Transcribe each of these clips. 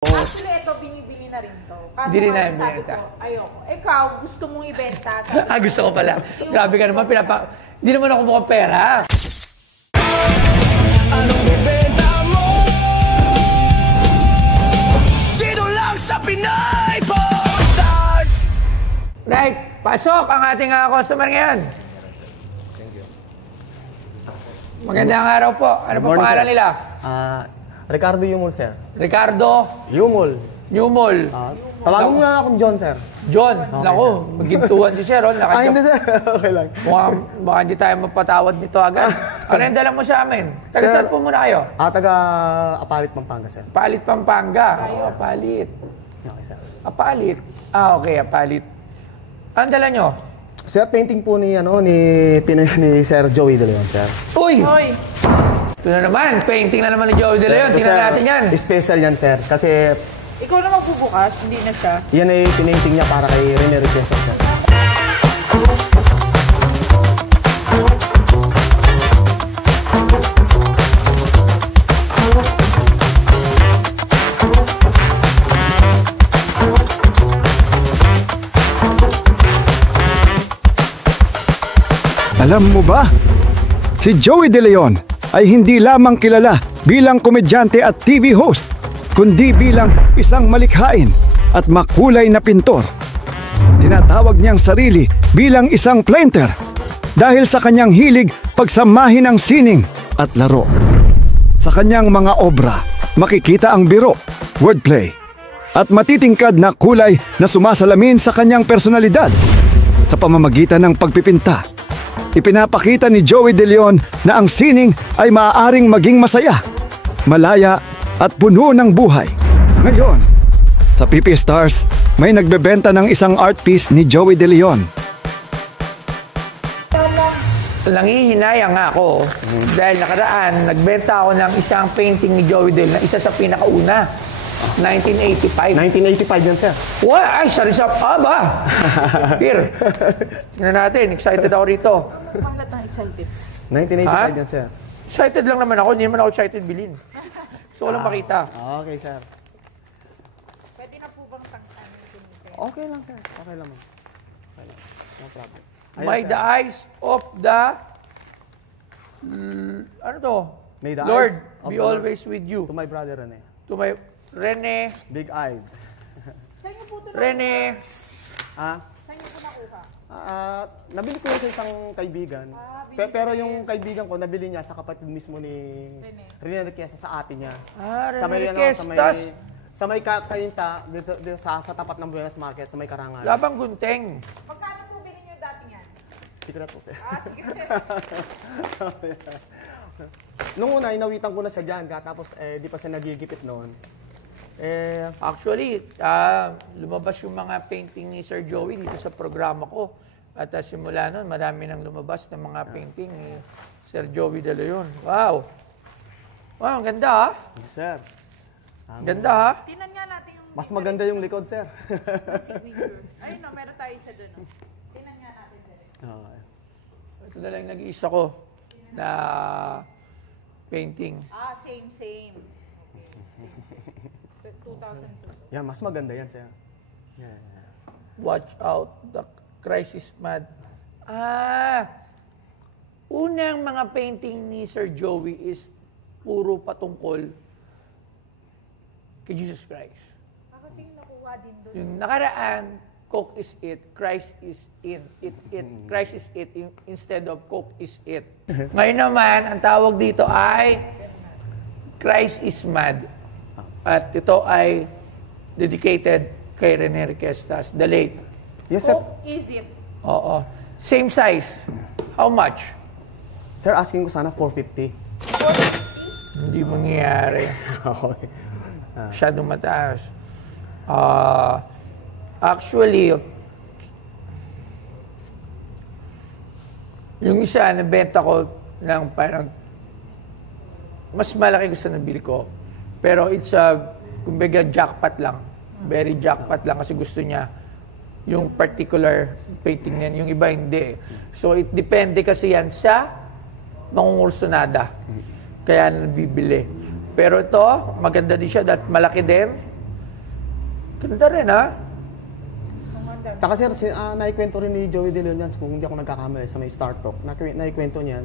Actually, ito, binibili na rin to. Kaso Hindi rin nga namin sabi binenta. ko, ayoko. Ikaw, gusto mong ibenta. Sabi Gusto ko pala. Grabe ka naman, Hindi naman ako mukhang pera. Anong ibenta mo? Dito lang sa Pinay Pawn Stars! Right, pasok ang ating customer ngayon. Thank you. Magandang araw po. Ano po pangalan nila? Ricardo Yumol, sir. Ricardo Yumol. Newmall. Tawagan mo na akong John, sir. John, naku, magintuan si Sir. Hindi, sir. Okay lang. Baka hindi tayo mapatawad nito agad. Ano yung dala mo sa amin? Taga Sir, saan po muna kayo? Taga Apalit, Pampanga, sir. Palit, Pampanga. Apalit. Okay, sir. Apalit. Okay, Apalit. Ano dala nyo? Sir, painting po ni Sir Joey De Leon, sir. Uy! Hoy, Ito na naman, painting na naman ni Joey De Leon. Ito, Tingnan sir, natin yan. Special yan, sir. Kasi ikaw na magbubukas, hindi na siya. yan ay pinainting niya para kay Rene Riqueza, sir. Alam mo ba? Si Joey De Leon ay hindi lamang kilala bilang komedyante at TV host, kundi bilang isang malikhain at makulay na pintor. Tinatawag niyang sarili bilang isang painter dahil sa kanyang hilig pagsamahin ang sining at laro. Sa kanyang mga obra, makikita ang biro, wordplay, at matitingkad na kulay na sumasalamin sa kanyang personalidad sa pamamagitan ng pagpipinta. Ipinapakita ni Joey De Leon na ang sining ay maaaring maging masaya, malaya at puno ng buhay. Ngayon, sa PP Stars, may nagbebenta ng isang art piece ni Joey De Leon. Nangihinayang ako dahil nakaraan, nagbenta ako ng isang painting ni Joey De Leon na isa sa pinakauna. 1985. 1985 yan, sir. Ay, sari-sap. Ba? Beer. Tingnan natin. Excited ako rito. Pangalat na excited. 1985 yan, sir. Excited lang naman ako. Hindi naman ako excited bilhin. So, walang makita. Okay, sir. Pwede na po bang tangkan yung pinite? Okay lang, sir. Okay lang, ma'am. Okay lang. No problem. Ayan, May sir. the eyes of the... ano to? May the Lord, eyes of be the Lord. always with you. To my brother, Rene. To my... Rene. Big-eyed. Saan niyo po ito Rene. Ah? Saan niyo po nakuha? Nabili ko yun sa isang kaibigan. Pero yung kaibigan ko, nabili niya sa kapatid mismo ni Rene Riqueza sa ate niya. Rene Riquezas. Sa may Kainta, dito sa tapat ng Buenos Market, sa may Karangal. Labang Gunteng. Magkano po bilhin niyo dati yan? Secret po, sir. Sige. Nung una, inawitan ko na siya dyan, tapos di pa siya nagigipit noon. Actually, lumabas yung mga painting ni Sir Joey dito sa programa ko. At simula nun, marami nang lumabas ng mga painting ni Sir Joey De Leon. Wow! Wow, ang ganda ha? Yes, sir. Ganda ha? Tinan nga natin yung Mas maganda yung likod, sir. signature. Ayun no, meron tayo isa doon. No? Tinan nga natin. Okay. Ito na lang yung nag-iisa ko na painting. Same. 2002. Yan, mas maganda yan, sir. Yeah. Watch out, the crisis mad. Unang mga painting ni Sir Joey is puro patungkol kay Jesus Christ. Kasi yung nakuha din doon. Yung nakaraan, Coke is it, Christ is in it. Christ is it instead of Coke is it. Ngayon naman, ang tawag dito ay Christ is mad. At ito ay dedicated kay Rene Riquezas, the late. Yes, sir. Coke is it? Oo. Same size. How much? Sir, asking ko sana 450. Hindi mangyayari. Okay. Masyadong mataas. Actually, yung isa, nabenta ko ng parang mas malaki gusto nabili ko. Pero it's kumbaga jackpot lang. Very jackpot lang kasi gusto niya yung particular painting niyan. Yung iba hindi. So it depende kasi yan sa mangungursunada. Kaya nabibili. Pero ito, maganda din siya, malaki din. Ganda rin, ha? Tsaka sir, naikwento rin ni Joey De Leon yan, kung hindi ako nagkakamali sa may Star Talk, naikwento niyan,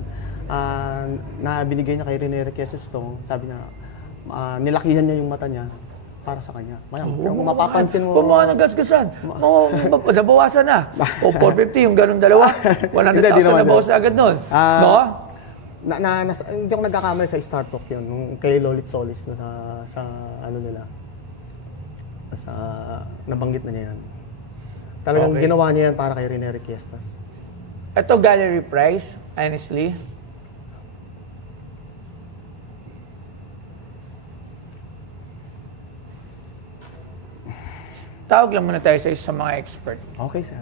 na binigay niya kay Rene Requesens to, sabi niya, nilakihan niya yung mata niya para sa kanya. Kung mapapansin mo... Kung mga nagasgasan, nabawasan na. O 450, yung ganun dalawa, 100,000 nabawas agad nun. No? Hindi ako nagkakamali sa Star Talk yun, nung kay Lolit Solis na sa ano nila. Nabanggit na niya yan. Talagang ginawa niya yan para kay Rene Requestas. Ito gallery price, honestly. Tawag lang muna tayo sa isang mga expert. Okay, sir.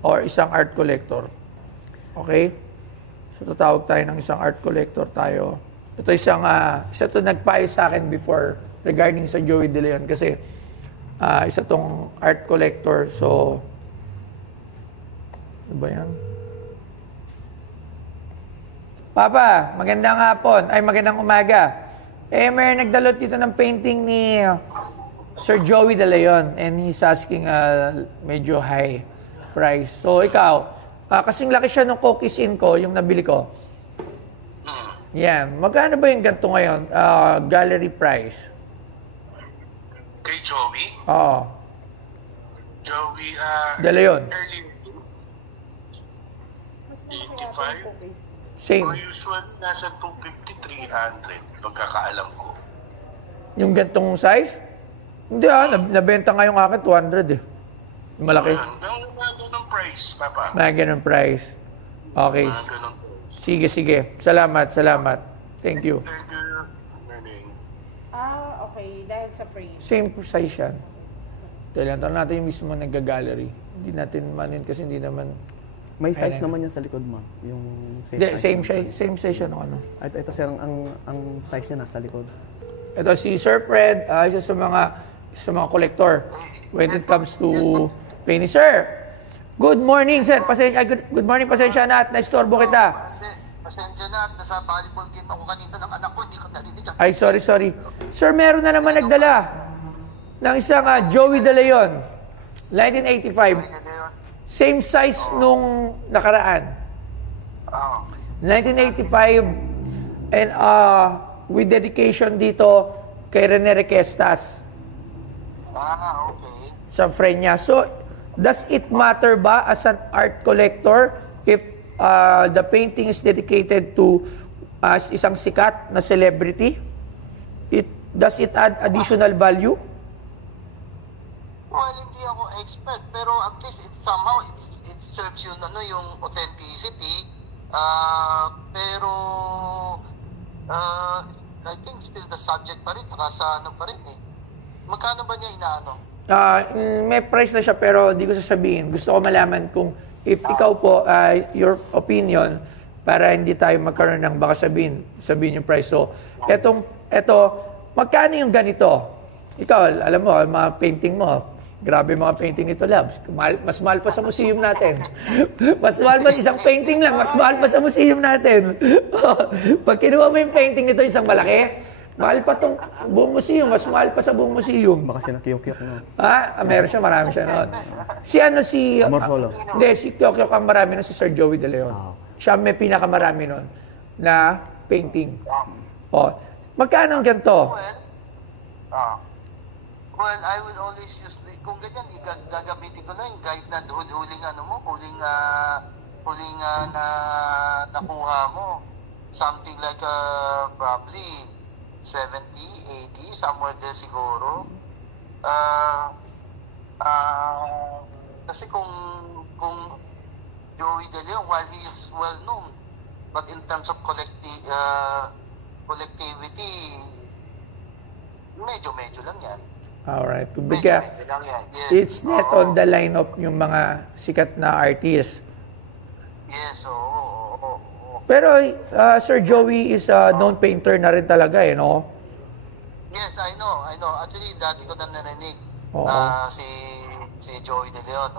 Or isang art collector. Okay? So, tatawag tayo ng isang art collector tayo. Ito isa to nagpayo sa akin before regarding sa Joey De Leon kasi isa tong art collector. So, ano ba yan? Papa, magandang hapon. Ay, magandang umaga. May nagdalot dito ng painting ni Sir Joey De Leon and he's asking medyo high price. So, ikaw, kasing laki siya nung Coke is in ko, yung nabili ko. Yan. Magkano ba yung ganito ngayon? Gallery price. Kay Joey? Oo. Joey, De Leon. early 85? Same. O usual, nasa 250, 300, pagkakaalam ko. Yung gantong size? Hindi nabenta nga yung akin, 200 eh. Malaki. Mga ganong price, Papa. Mga ganong price. Okay. Mga ganong price. Sige. Salamat. Thank you. Thank you. Morning. Okay. Dahil sa frame. Same size yan. Dahil lang natin yung mismo nag-gallery. Hindi natin manin kasi hindi naman... May size naman yan sa likod, ma'am. Yung Same size siya ng ano. Ito sir, ang size niya nasa likod. Ito si Sir Fred, isa sa mga collector when it comes to painting. Sir, good morning, sir. Good morning, pasensya na at naistorbo kita. Pasensya na at nasa volleyball game ako kanina ng anak ko. Hindi ko narinig. Ay, sorry. Sir, meron na naman nagdala ng isang Joey De Leon, 1985. Same size nung nakaraan. 1985 and with dedication dito kay Rene Requestas. Okay. Sa friend niya. So, does it matter ba as an art collector if the painting is dedicated to isang sikat na celebrity? Does it add additional value? Well, hindi ako expert, pero at least somehow it serves you yung authenticity. Pero I think still the subject pa rin, saka sa ano pa rin eh. Magkano ba niya inaano? May price na siya pero hindi ko sasabihin. Gusto ko malaman kung if ikaw po, your opinion, para hindi tayo magkaroon ng baka sabihin yung price. So, eto, magkano yung ganito? Ikaw, alam mo, mga painting mo, grabe mga painting nito, Labs. Mas mahal pa sa museum natin. Mas mahal pa isang painting lang, mas mahal pa sa museum natin. Pag kinuha mo yung painting nito, isang malaki, mahal pa itong buong museum, mas mahal pa sa buong museum. Baka siya nakiyok-yok no? Meron siya, marami siya noon. Si Amor Solo. Hindi, si Kyok-Kyok ang marami noon, si Sir Joey De Leon. Siya may pinakamarami noon na painting. Magkano ang ganito? Well, I will always use kung ganyan, gagamitin ko lang kahit na huling na nakuha mo. Something like probably 70, 80, somewhere there siguro. Kasi kung Joey De Leon, while he is well known, but in terms of collectivity, medyo lang yan. Alright. Kumbaga, it's not on the line of yung mga sikat na artists. Yes, oo. Pero Sir Joey is a known painter na rin talaga no? Yes, I know. Actually, dati ko na narinig si Joey De Leon.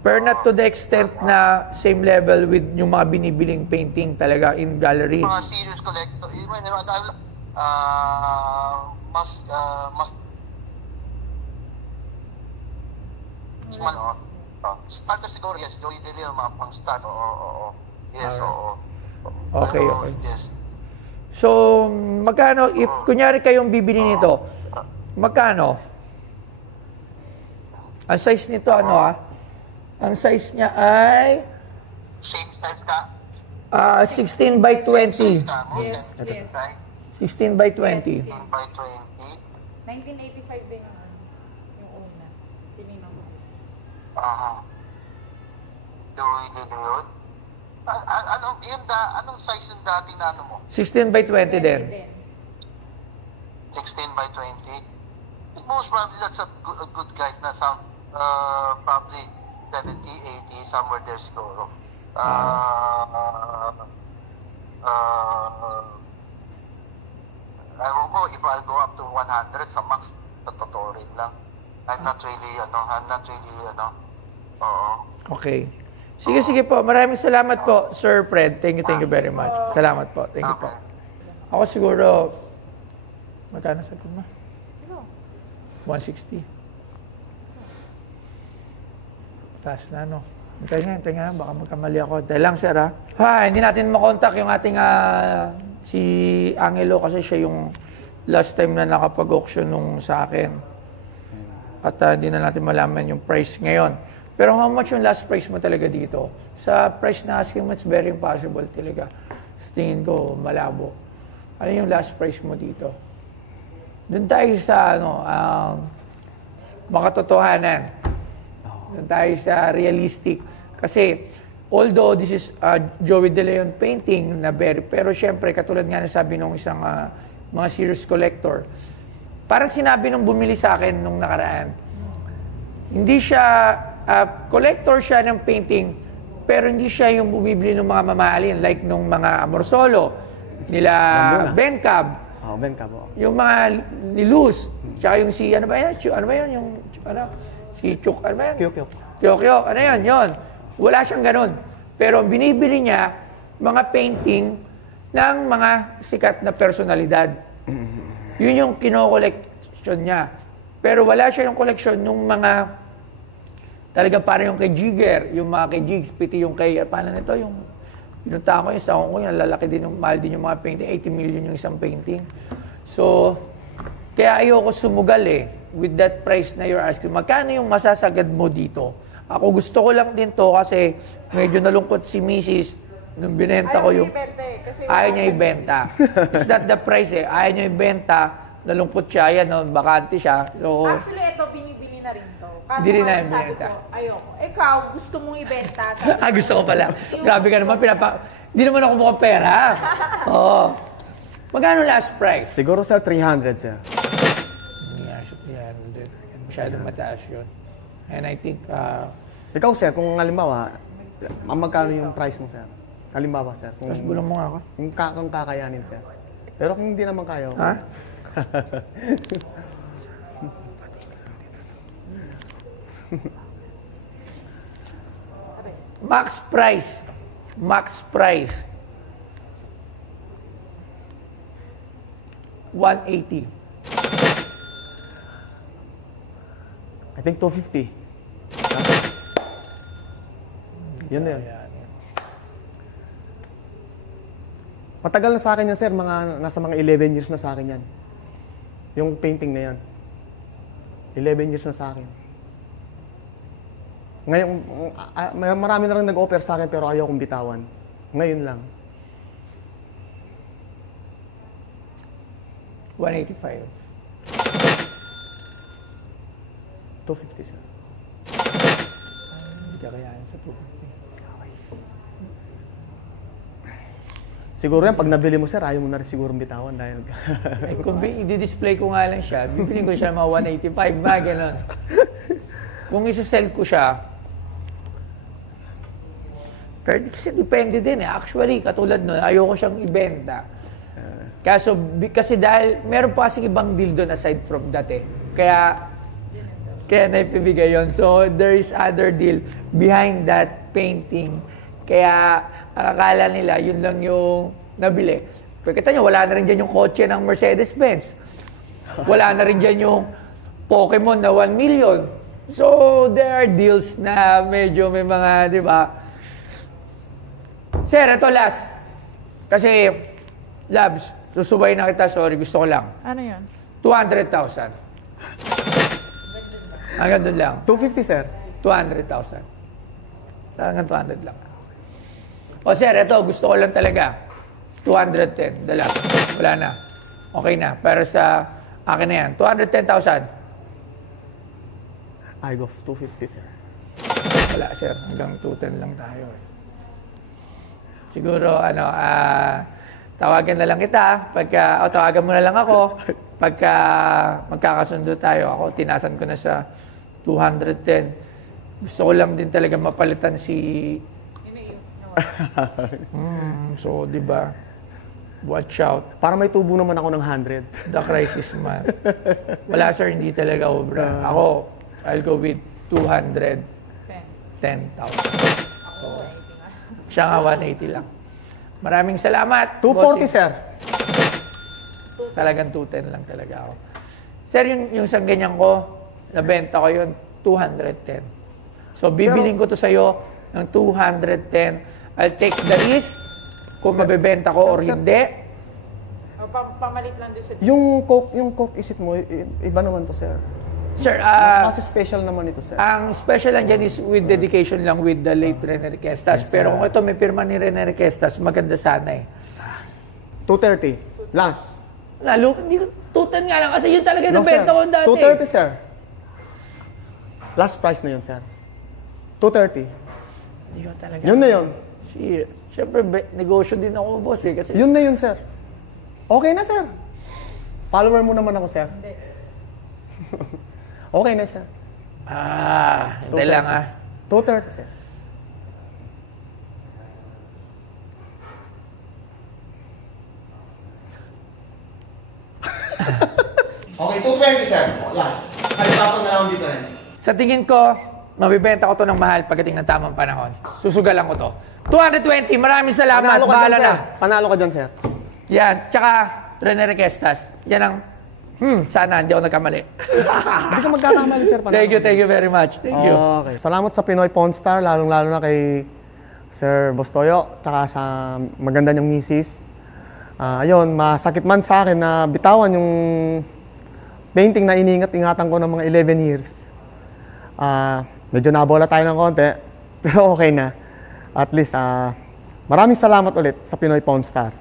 Pero not to the extent na same level with yung mga binibiling painting talaga in gallery. Mga serious collector. Small, starter siguro, yes. Joey De Leon, mga pang start. Oo. Yes, oo. Okay, Pero, okay. Yes. So, magkano, if kunyari kayong bibili nito, magkano? Ang size nito, ang size niya ay Same size ka? 16 by 20. Yes, yes. 16 by 20. 16 by 20. 1985 din yung una. Tinignan ko. Joey De Leon. Anong size yung dati na ano mo? 16 by 20 din. 16 by 20. Most probably that's a good guide na some probably 70, 80, somewhere there siguro. Ewan ko, if I'll go up to 100 sa max, totoo rin lang. I'm not really, oo. Okay. Sige po. Maraming salamat po, Sir Fred. Thank you very much. Salamat po. Thank you po. Ako siguro, magkano sa mo? 160. Taas na, no? Hintay nga. Baka magkamali ako. Dahil lang, sir, ha? Hindi natin makontak yung ating si Angelo kasi siya yung last time na nakapag-auction nung sa akin. At hindi na natin malaman yung price ngayon. Pero how much yung last price mo talaga dito? Sa price na asking mo, it's very impossible talaga. Sa tingin ko, malabo. Ano yung last price mo dito? Doon tayo sa, makatotohanan. Doon tayo sa realistic. Kasi, although this is Joey De Leon painting, pero syempre, katulad nga na sabi nung isang mga serious collector, parang sinabi nung bumili sa akin nung nakaraan, hindi siya, collector siya ng painting, pero hindi siya yung bumibili ng mga mamahalin, like nung mga Amorsolo, nila Ben Cab, Ben Cab. yung mga ni Luz, tsaka yung si, ano ba yan, si Chuk, ano ba yan? Kyokyo, ano yan, yun. Wala siyang ganun. Pero binibili niya mga painting ng mga sikat na personalidad. Yun yung kino-collection niya. Pero wala siya yung collection ng mga talagang parang yung kay Jigger, yung mga kay Jigs, piti yung kay, paano nito, yung pinunta ko yung sa Hong Kong, yung lalaki din, yung mahal din yung mga painting, 80 million yung isang painting. So, kaya ayoko sumugal with that price na you're asking. Magkano yung masasagad mo dito? Ako gusto ko lang din to kasi medyo nalungkot si Mrs. nung binenta ko yung... Ayaw niya ibenta. It's not the price Ayaw niya ibenta. Nalungkot siya. Yan, bakante siya. So, actually, ito, binibili na rin to. Kaso Hindi rin nga, namin sabi binenta. ko, ayoko. Ikaw, gusto mong ibenta. gusto ko pala. Grabe ka naman. Hindi naman ako mukhang pera. Oo. Magkano last price? Siguro, sir, 300, sir. Yeah, 300. Masyadong mataas yun. And I think... Ikaw, sir, kung halimbawa, magkano yung price mo, sir? Halimbawa, sir. Kung, Mas bulang mo nga ako. Kung kakayanin, sir. Pero kung hindi naman kaya, Ha? Max price. 180. I think 250. Yun na yun. Matagal na sa akin yan, sir. Nasa mga 11 years na sa akin yan. Yung painting na yan. 11 years na sa akin. Ngayon, marami na rin nag-offer sa akin pero ayaw kong bitawan. Ngayon lang. 185. 250, sir. Hindi ka kayanin sa 250. Siguro yan, pag nabili mo, sir, ayaw mo na rin siguro bitawan dahil... Kung i-display ko nga lang siya, bibili ko siya mga 185, mga gano'n. Kung isa-sell ko siya, pero kasi depende din Actually, katulad nun, ayoko siyang ibenta. Kasi dahil, meron pa kasi ibang deal doon aside from that Kaya naipibigay yun. So, there is other deal behind that painting. Kaya, akala nila, yun lang yung nabili. Pero kita nyo, wala na rin dyan yung kotse ng Mercedes-Benz. Wala na rin dyan yung Pokemon na 1 million. So, there are deals na medyo may mga, di ba? Sir, ito last. Kasi, Labs, susubay na kita, sorry, gusto ko lang. Ano yun? 200,000. Hanggang doon lang. 250, sir. 200,000. Hanggang 200 lang. O sir, ito, gusto ko lang talaga. 210. Dala. Wala na. Okay na. Pero sa akin na yan. 210,000. I go 250, sir. Wala, sir. Hanggang 210 lang tayo. Siguro, tawagan na lang kita. Tawagan mo na lang ako. Pagka magkakasundo tayo, ako tinasan ko na sa 210. Gusto ko lang din talaga mapalitan si... So, di ba? Watch out. Para may tubo naman ako ng 100. The crisis man. Wala, sir. Hindi talaga obra. Ako, I'll go with 210,000. So, siya nga 180 lang. Maraming salamat. 240, bossing. sir. Talagang 210 lang talaga ako. Sir, yung isang ganyan ko, nabenta ko yun, 210. So, bibiling ko to sa'yo ng 210. I'll take the risk kung mabebenta ko or hindi. O, pamalit lang doon sa... Yung Coke isip mo, iba naman to, sir. Sir, Kasi special naman ito, sir. ang special lang dyan is with dedication lang with the late Rene Requestas. Yes, Pero sir. kung ito may pirma ni Rene Requestas, maganda sana eh. 230. Last. Lalo, hindi, 210 nga lang kasi yun talaga No, nabenta ko dati. 230, sir. Last price na yun, sir. 230. Hindi ko talaga. Yun na yun. Siyempre, negosyo din ako, boss eh. Kasi Yun na yun, sir. Okay na, sir. Follower mo naman ako, sir. Hindi. Okay na, sir. hindi lang 230, sir. Okay, 220, sir. Last. 5,000 na lang ang difference. Sa tingin ko, mabibenta ko to ng mahal pagdating ng tamang panahon. Susugalan ko to. 220, maraming salamat. Panalo ka Bahala dyan, na. sir. Panalo ka dyan, sir. Yan, tsaka Rene Requestas. Yan ang, sana hindi ako nagkamali. Hindi ka magkakamali, sir. Panalo. Thank you very much. Thank you. Okay. Salamat sa Pinoy Pawn Star, lalong-lalo na kay Sir Bostoyo, tsaka sa maganda niyang misis. Ayun, masakit man sa akin na bitawan yung painting na iningat-ingatan ko ng mga 11 years. Medyo nabola tayo ng konti, pero okay na. At least, maraming salamat ulit sa Pinoy Pawn Star.